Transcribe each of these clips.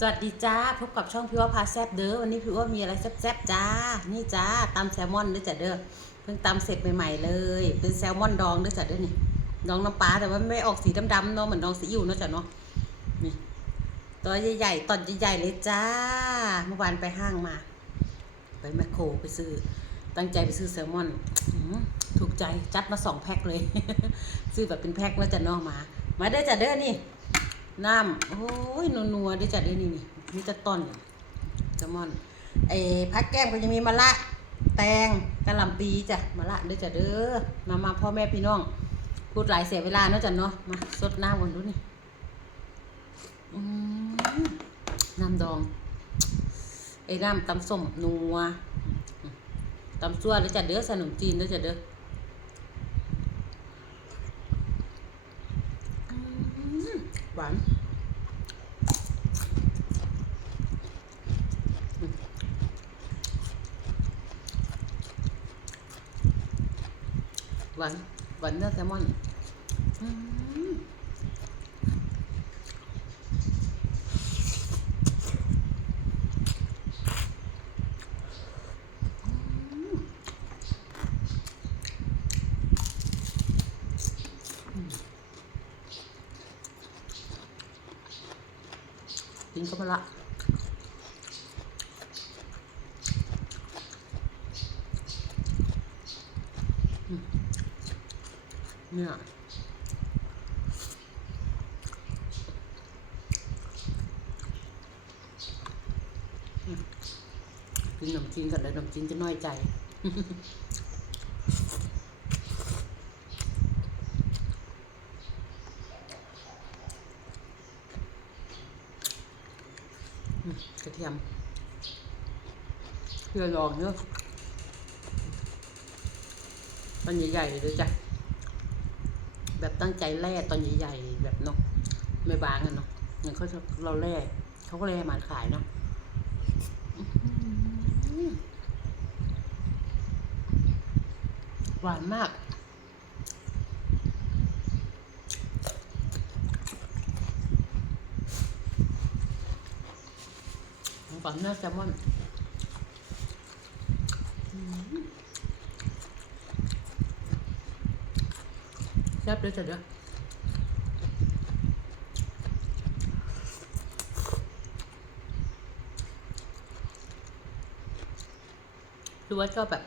สวัสดีจ้าพบกับช่องพี่ว่าพาแซบเด้อวันนี้พี่ว่ามีอะไรแซบๆจ้า นี่จ้าตำแซลมอนด้อจ้ะเด้อเพิ่งตำเสร็จใหม่ๆเลย เป็นแซลมอนดองด้อจ้ะเด้อนี่ดองน้ำปลาแต่ว่าไม่ออกสีดำๆเนาะเหมือนดองซีอิ๊วเนาะจ้ะเนาะนี่ตัวใหญ่ๆตอนใหญ่ๆเลยจ้า เมื่อวานไปห้างมา ไปแมคโครไปซื้อ ตั้งใจไปซื้อแซลมอนถูกใจจัดมาสองแพ็คเลย ซื้อแบบเป็นแพ็คแล้วจ้ะเนาะมา มาเด้จ้ะเด้อนี่ น้ำโอ้ยนัวๆด้จ้ะเด้นี่นี่มีแต่ต้นแซลมอนไอ้พักแก้มก็จะมีมะละแตงกะหล่ำปีจ้ะมะละด้วยจ้ะเด้อมามาพ่อแม่พี่น้อง พูดหลายเสียเวลาเนาะจ้ะเนาะมาสดน้ำกันดูนี่น้ำดองไอ้น้ำตำส้มนัวตำซั่วด้วยจ้ะเด้อใส่ขนมจีนด้วยจ้ะเด้อม หวานหวานหวานเนื้อแซลมอนอืม กินเข้ามาละเนี่ยกินขนมจีนกันเลยขนมจีนจะน้อยใจ กระเทียมเพื่อลองเนอะตอนใหญ่ๆเลยจ้ะแบบตั้งใจแล่ตอนใหญ่ๆแบบเนาะไม่บางอะเนาะอย่างเขาเราแล่เขาก็แล่มาขายเนาะหวานมาก หวานเนื้อแซลมอนแซ่บเลยจ้ะเด้อหรือว่าชอบแบบ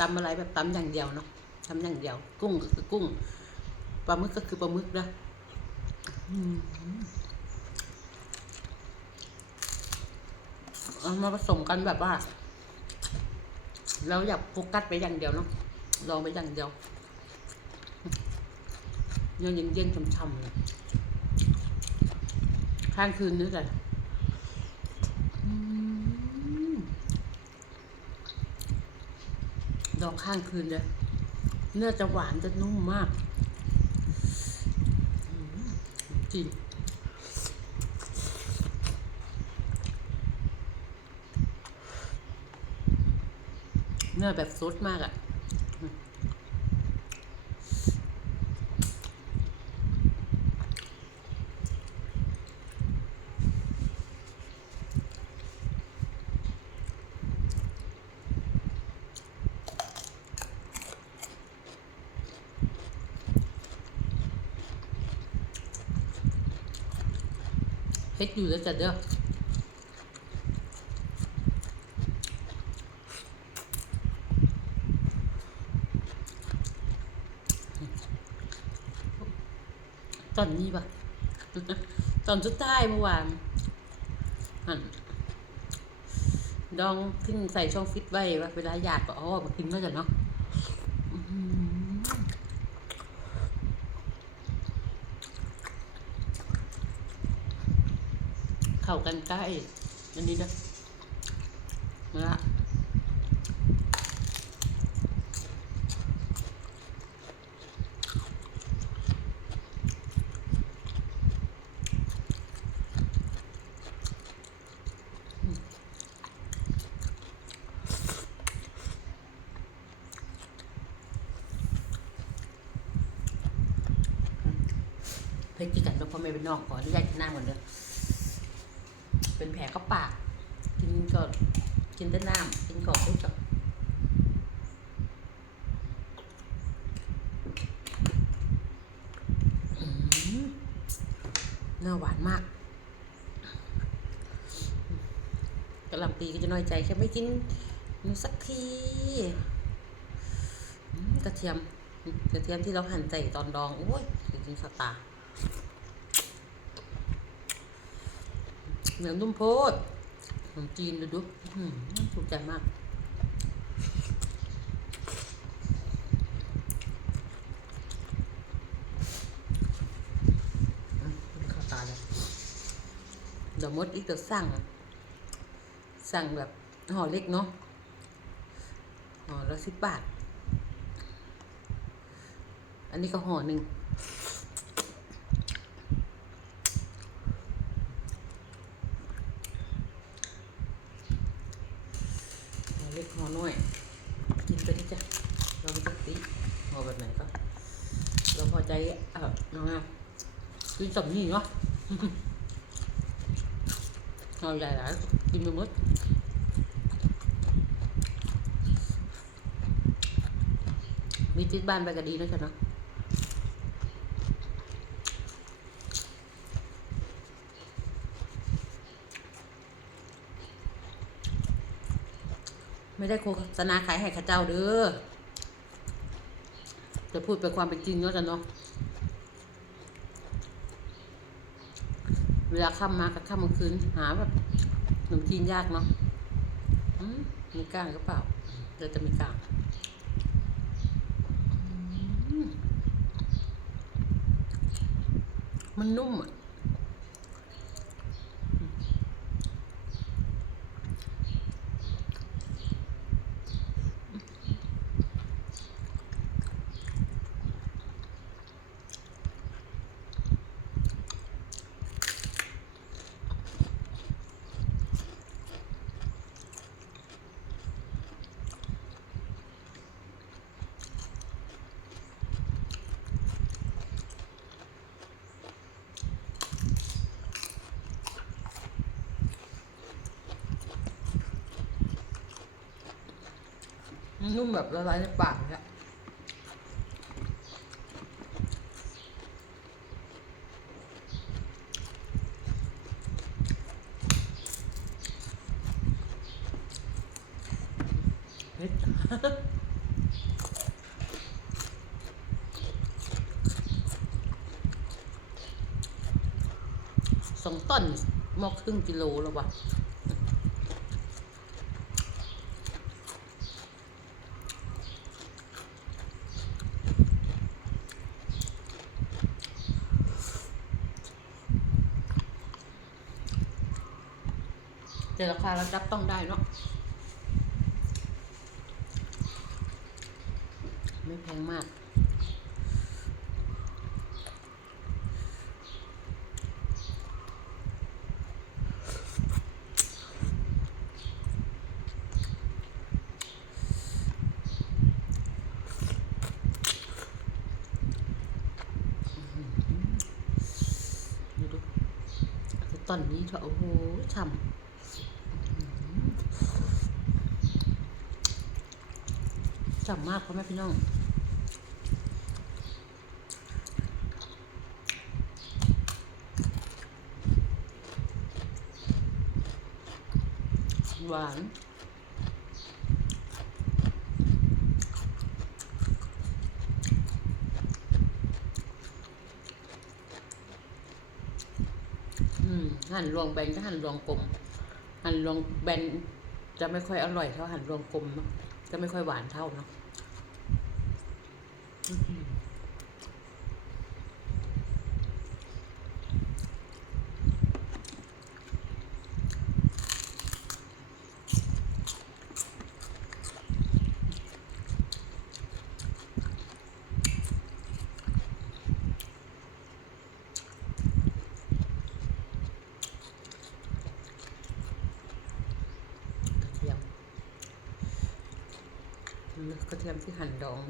ตำอะไรแบบตำอย่างเดียวเนาะทำอย่างเดียว กุ้งก็คือกุ้ง ปลาหมึกก็คือปลาหมึกนะอืม เอามาผสมกันแบบว่า เราอยากโฟกัสไปอย่างเดียวเนาะลองไปอย่างเดียวเย็นเย็นๆช่ำๆข้างคืนนึกเลยอืมดองข้างคืนเลยเนื้อจะหวานจะนุ่มมากจริง เนื้อแบบสดมากอะ่ะเฮ็ดอยู่แล้วจ้ะเด้อ ตอนนี้ปะตอนสุดท้ายเมื่อวานหันดองขึ้นใส่ช่องฟิตไว้ว่าเวลาอยากก็อาอมากินมาจ้ะเนาะเข้ากันใกล้อันนี้นะมาะ เพชรกินกันแล้วพ่อแม่เป็นนองขออนุญาตกินน้ำก่อนเด้อเป็นแผลก็ปาก กินก็กินแต่น้ำกินของทุกอย่างอืมเนื้อหวานมากกระลำปีก็จะน้อยใจแค่ไม่กินหนูสักทีกระเทียมกระเทียมที่เราหั่นใส่ตอนดองโอ้ยกินข้าวตา เหนียวนุ่มโพดขนมจีนดูดูถูกใจมากอืมกินข้าวตาเลยเดี๋ยวมดอีกจะสั่ง สั่งแบบห่อเล็กเนาะห่อละสิบบาท อันนี้ก็ห่อหนึ่ง เล็กหอน้อย กินไปที่จ้ะเราไม่ต้องตีหอแบบไหนก็เราพอใจเออน้องอะกินสมนี่เนาะห่อใหญ่หลายกินไปหมดมีจิ้บ้านไปก็ดีนะจ๊ะเนาะ ไม่ได้โฆษณาขายให้ข้าเจ้าเด้อจะพูดไปความเป็นจริงเนาะจ้ะเนาะเวลาค่ำมากับค่ำกลางคืนหาแบบขนมจีนยากเนาะมีก้างก็เปล่าเดี๋ยวจะมีก้างมันนุ่มอะ นุ่มแบบละลายในปากเลยอะเผ็ดสองต้นมอกครึ่งกิโลแล้ววะ แต่ราคาเราจับต้องได้เนาะไม่แพงมากดูดต่ตอนนี้เถอะโอ้โหฉ่ำ ฉ่ำมากพ่อแม่พี่น้องหวานหั่นรวงแบนก็หั่นรวงกลม หั่นรวงแบนจะไม่ค่อยอร่อยเท่าหั่นรวงกลมเนาะจะไม่ค่อยหวานเท่าเนาะอื้อหือระเทียมอืม กระเทียมที่หั่นดอง